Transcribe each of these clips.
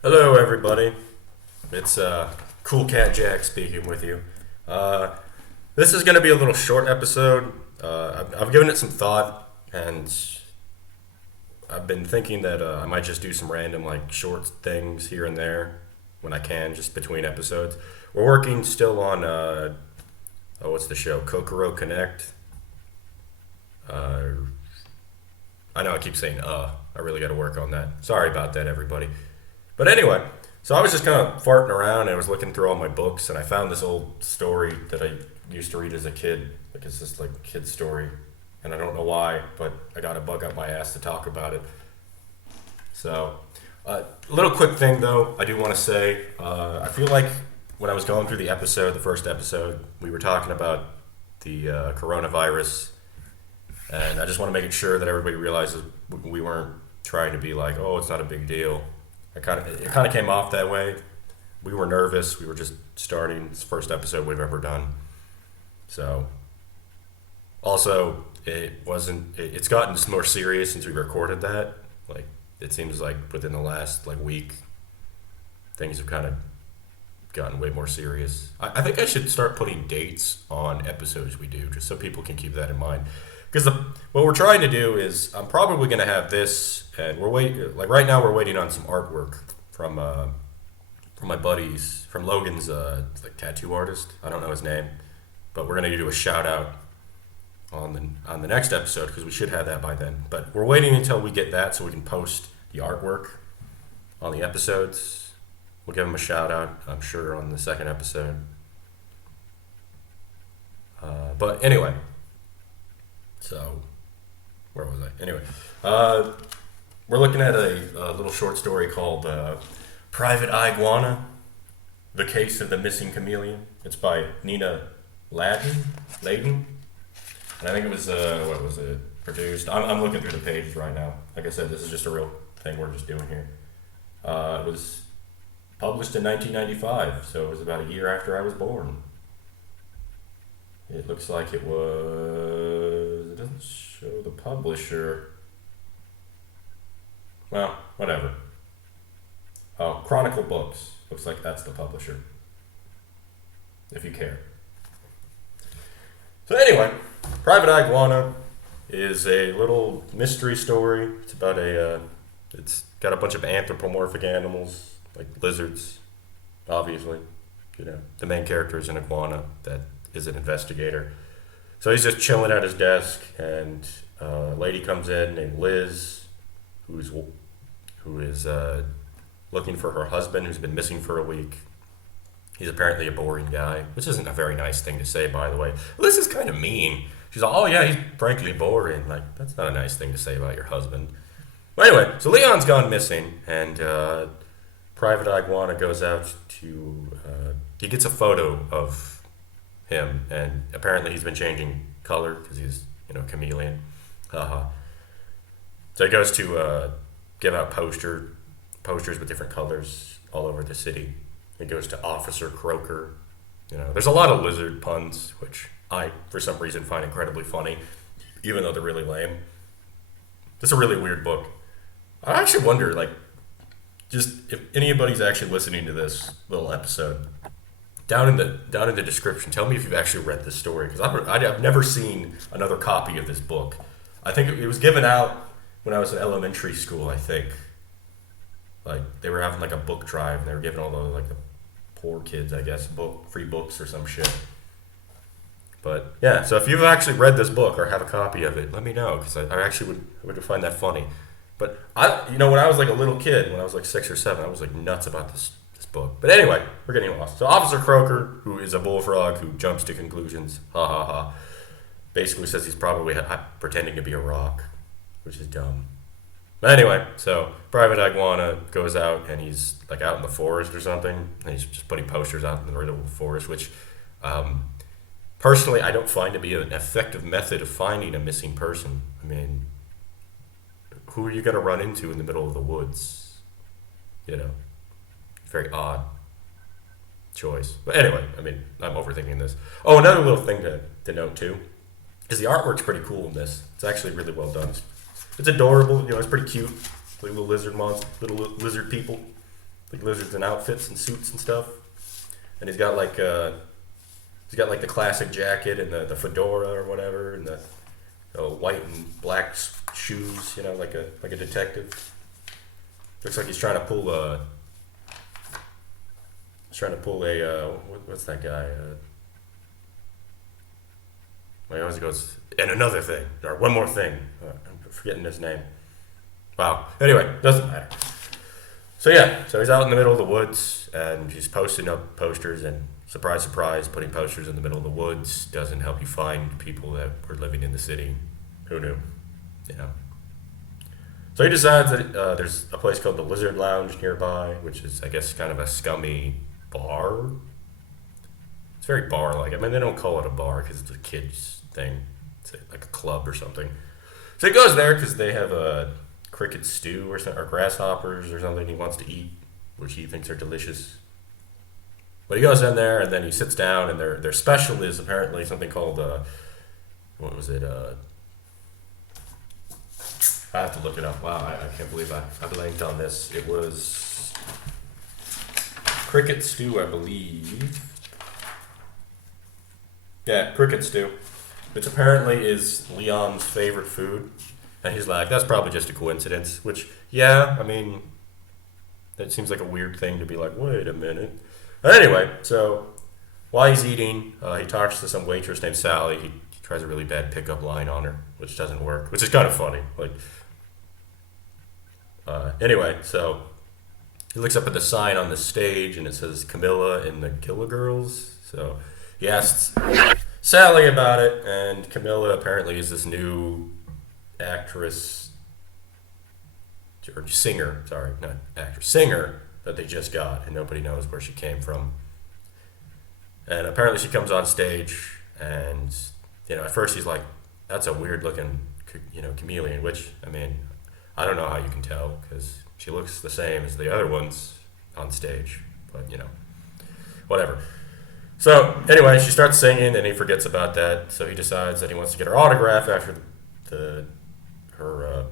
Hello, everybody. It's Cool Cat Jack speaking with you. Uh, this is going to be a little short episode. I've given it some thought, and I've been thinking that I might just do some random, like, short things here and there when I can, just between episodes. We're working still on, what's the show? Kokoro Connect. Uh, I know I keep saying, I really got to work on that. Sorry about that, everybody. But anyway, so I was just kind of farting around and I was looking through all my books and I found this old story that I used to read as a kid. Like it's this like kid story. And I don't know why, but I got a bug up my ass to talk about it. So, a little quick thing though, I do want to say, I feel like when I was going through the first episode, we were talking about the coronavirus. And I just want to make it sure that everybody realizes we weren't trying to be like, oh, it's not a big deal. It kind of came off that way. We were nervous. We were just starting. It's the first episode we've ever done. So, also, it wasn't. It's gotten more serious since we recorded that. Like, it seems like within the last like week, things have kind of gotten way more serious. I think I should start putting dates on episodes we do, just so people can keep that in mind. Because what we're trying to do is, I'm probably going to have this, and we're waiting. Like right now, we're waiting on some artwork from my buddies, from Logan's like tattoo artist. I don't know his name, but we're going to do a shout out on the next episode because we should have that by then. But we're waiting until we get that so we can post the artwork on the episodes. We'll give him a shout out, I'm sure, on the second episode. But anyway. So, where was I? Anyway, we're looking at a little short story called Private Iguana, The Case of the Missing Chameleon. It's by Nina Layden. And I think it was, what was it, produced? I'm looking through the pages right now. Like I said, this is just a real thing we're just doing here. It was published in 1995, so it was about a year after I was born. It looks like it was. It doesn't show the publisher. Well, whatever. Oh, Chronicle Books. Looks like that's the publisher. If you care. So, anyway, Private Iguana is a little mystery story. It's about it's got a bunch of anthropomorphic animals, like lizards, obviously. You know, the main character is an iguana that is an investigator. So he's just chilling at his desk, and a lady comes in named Liz, who is looking for her husband, who's been missing for a week. He's apparently a boring guy, which isn't a very nice thing to say, by the way. Liz is kind of mean. She's like, oh yeah, he's frankly boring. Like, that's not a nice thing to say about your husband. But anyway, so Leon's gone missing, and Private Iguana goes out to. He gets a photo of him, and apparently he's been changing color because he's a chameleon. Haha. So he goes to give out posters with different colors all over the city. He goes to Officer Croaker. There's a lot of lizard puns, which I, for some reason, find incredibly funny, even though they're really lame. It's a really weird book. I actually wonder, like, just if anybody's actually listening to this little episode. Down in the description, tell me if you've actually read this story, because I've never seen another copy of this book. I think it was given out when I was in elementary school. I think, like, they were having like a book drive, and they were giving all the poor kids, I guess, free books or some shit. But yeah, so if you've actually read this book or have a copy of it, let me know, because I actually would find that funny. But when I was like a little kid, when I was like 6 or 7, I was like nuts about this book. But anyway, we're getting lost. So Officer Croaker, who is a bullfrog who jumps to conclusions, ha ha ha, basically says he's probably pretending to be a rock, which is dumb. But anyway, so Private Iguana goes out, and he's like out in the forest or something, and he's just putting posters out in the middle of the forest, which personally I don't find to be an effective method of finding a missing person. I mean, who are you going to run into in the middle of the woods? Very odd choice. But anyway, I mean, I'm overthinking this. Oh, another little thing to note too is the artwork's pretty cool in this. It's actually really well done. It's adorable. It's pretty cute. Little lizard monster, little lizard people. like lizards in outfits and suits and stuff. And he's got like the classic jacket and the fedora or whatever, and the white and black shoes, like a detective. Looks like he's trying to pull a. What's that guy? He always goes, and another thing, or one more thing. I'm forgetting his name. Wow. Anyway, doesn't matter. So he's out in the middle of the woods, and he's posting up posters, and surprise, surprise, putting posters in the middle of the woods doesn't help you find people that were living in the city. Who knew? So he decides that there's a place called the Lizard Lounge nearby, which is, I guess, kind of a scummy bar. It's very bar-like. I mean, they don't call it a bar because it's a kid's thing. It's like a club or something. So he goes there because they have a cricket stew or grasshoppers or something he wants to eat, which he thinks are delicious. But he goes in there and then he sits down, and their special is apparently something called what was it? I have to look it up. Wow, I can't believe I blanked on this. It was cricket stew, I believe. Yeah, cricket stew, which apparently is Leon's favorite food. And he's like, that's probably just a coincidence, which, yeah, I mean, that seems like a weird thing to be like, wait a minute. But anyway, so while he's eating, he talks to some waitress named Sally. He tries a really bad pickup line on her, which doesn't work, which is kind of funny. Anyway, so he looks up at the sign on the stage, and it says Camilla and the Killer Girls. So he asks Sally about it, and Camilla apparently is this new actress, or singer, sorry, not actress, singer that they just got, and nobody knows where she came from. And apparently she comes on stage, and, at first he's like, that's a weird looking, chameleon, which, I mean, I don't know how you can tell, because she looks the same as the other ones on stage, but, whatever. So, anyway, she starts singing, and he forgets about that, so he decides that he wants to get her autograph after her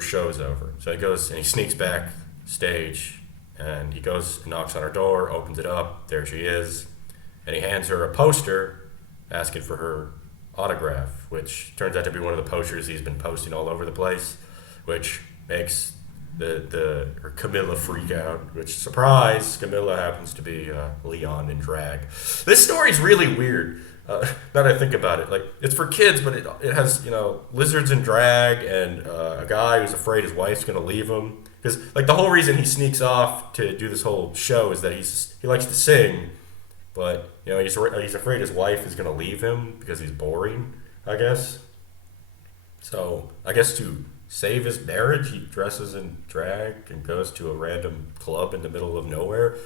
show's over. So he goes and he sneaks back stage, and he goes and knocks on her door, opens it up, there she is, and he hands her a poster asking for her autograph, which turns out to be one of the posters he's been posting all over the place, which makes her Camilla freak out, which, surprise, Camilla happens to be Leon in drag. This story's really weird. Now that I think about it, it's for kids, but it has lizards in drag, and a guy who's afraid his wife's gonna leave him, because the whole reason he sneaks off to do this whole show is that he likes to sing, but he's afraid his wife is gonna leave him because he's boring, I guess. So I guess to save his marriage, he dresses in drag and goes to a random club in the middle of nowhere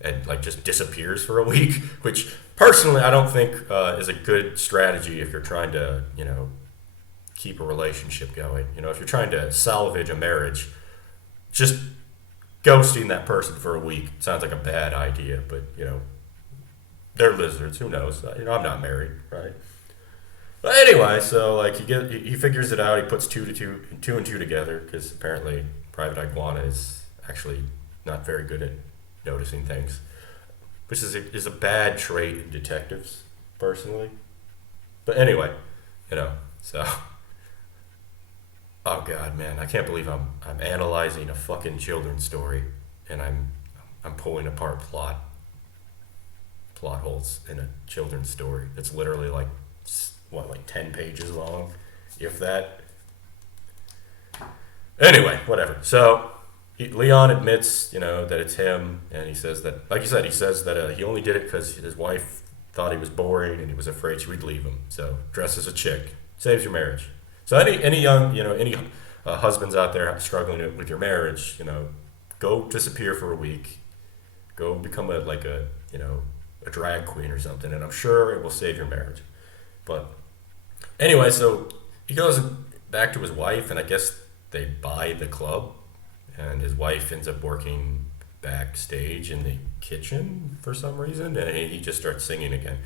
and just disappears for a week, which personally I don't think is a good strategy if you're trying to keep a relationship going. If you're trying to salvage a marriage, just ghosting that person for a week sounds like a bad idea. But they're lizards, who knows? I'm not married, right? But anyway, so he figures it out. He puts two and two together, because apparently Private Iguana is actually not very good at noticing things, which is a bad trait in detectives, personally. But anyway, so oh god, man, I can't believe I'm analyzing a fucking children's story, and I'm pulling apart plot holes in a children's story. It's literally 10 pages long, if that. Anyway, whatever. So Leon admits, that it's him, and he says that, like you said, he only did it because his wife thought he was boring and he was afraid she would leave him. So dress as a chick, saves your marriage. So any young, any husbands out there struggling with your marriage, go disappear for a week, go become a drag queen or something, and I'm sure it will save your marriage. But anyway, so he goes back to his wife, and I guess they buy the club, and his wife ends up working backstage in the kitchen for some reason, and he just starts singing again.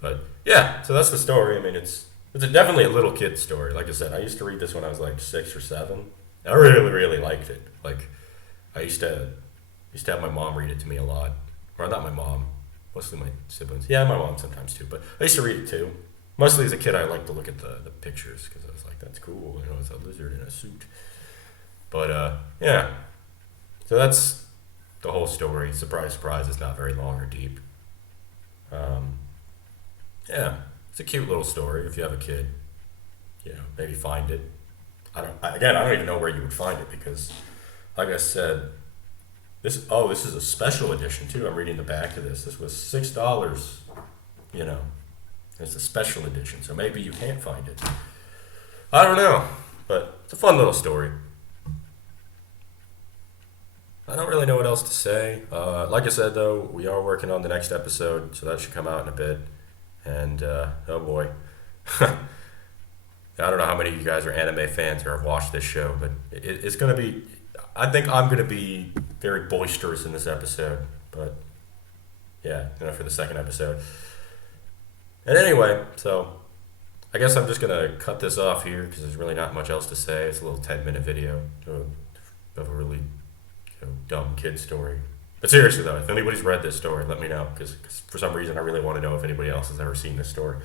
But yeah, so that's the story. I mean, it's definitely a little kid story. Like I said, I used to read this when I was 6 or 7. I really, really liked it. I used to have my mom read it to me a lot. Or not my mom, mostly my siblings. Yeah, my mom sometimes too, but I used to read it too. Mostly as a kid, I liked to look at the pictures because I was like, that's cool. You know, it's a lizard in a suit. But yeah, so that's the whole story. Surprise, surprise, it's not very long or deep. Um, yeah, it's a cute little story. If you have a kid, you know, maybe find it. Again, I don't even know where you would find it because, like I said, this is a special edition too. I'm reading the back of this. This was $6. You know, it's a special edition, so maybe you can't find it. I don't know, but it's a fun little story. I don't really know what else to say. Like I said, though, we are working on the next episode, so that should come out in a bit. And oh boy, I don't know how many of you guys are anime fans or have watched this show, but it's going to be. I think I'm going to be very boisterous in this episode, but yeah, you know, for the second episode. And anyway, so I guess I'm just going to cut this off here because there's really not much else to say. It's a little 10-minute video of a really dumb kid story. But seriously though, if anybody's read this story, let me know because for some reason I really want to know if anybody else has ever seen this story.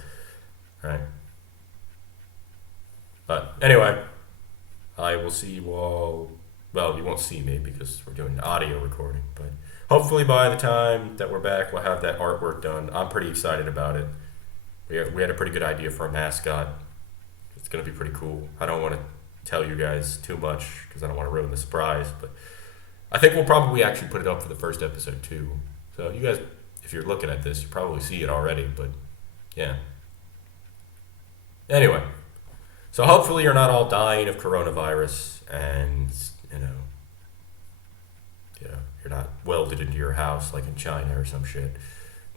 All right. But anyway, I will see you all. Well, you won't see me because we're doing an audio recording. But hopefully by the time that we're back, we'll have that artwork done. I'm pretty excited about it. We had a pretty good idea for a mascot. It's going to be pretty cool. I don't want to tell you guys too much because I don't want to ruin the surprise. But I think we'll probably actually put it up for the first episode too. So you guys, if you're looking at this, you probably see it already. But yeah. Anyway. So hopefully you're not all dying of coronavirus and, you're not welded into your house like in China or some shit.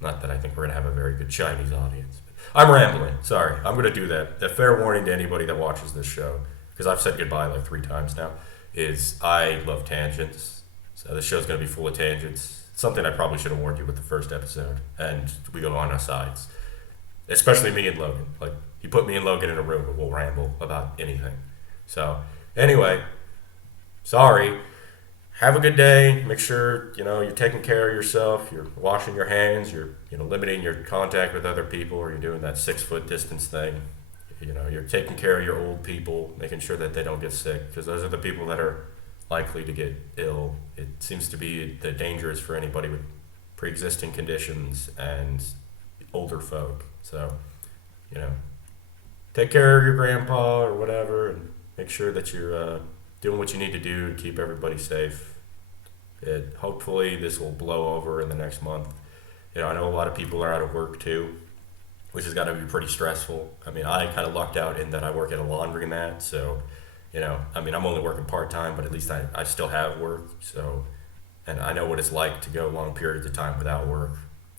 Not that I think we're going to have a very good Chinese audience. I'm rambling. Sorry. I'm going to do that. A fair warning to anybody that watches this show, because I've said goodbye like 3 times now, is I love tangents. So this show's going to be full of tangents. It's something I probably should have warned you with the first episode. And we go on our sides. Especially me and Logan. Like, you put me and Logan in a room and we'll ramble about anything. So, anyway, sorry. Have a good day. Make sure, you're taking care of yourself. You're washing your hands. You're, limiting your contact with other people, or you're doing that 6-foot distance thing. You're taking care of your old people, making sure that they don't get sick, because those are the people that are likely to get ill. It seems to be the danger is for anybody with pre-existing conditions and older folk. So, take care of your grandpa or whatever, and make sure that you're doing what you need to do to keep everybody safe. Hopefully this will blow over in the next month. I know a lot of people are out of work too, which has got to be pretty stressful. I mean, I kind of lucked out in that I work at a laundromat, so, I'm only working part-time, but at least I still have work, so, and I know what it's like to go long periods of time without work.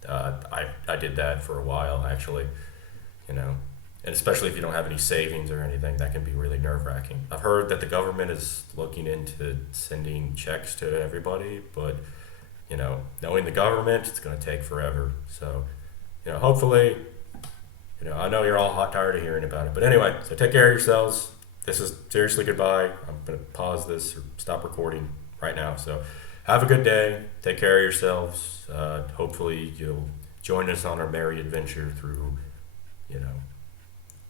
I did that for a while, actually, and especially if you don't have any savings or anything, that can be really nerve-wracking. I've heard that the government is looking into sending checks to everybody, but, knowing the government, it's going to take forever. So, hopefully, I know you're all hot tired of hearing about it. But anyway, so take care of yourselves. This is seriously goodbye. I'm going to pause this or stop recording right now. So have a good day. Take care of yourselves. Hopefully you'll join us on our merry adventure through,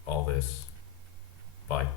all this. Bye.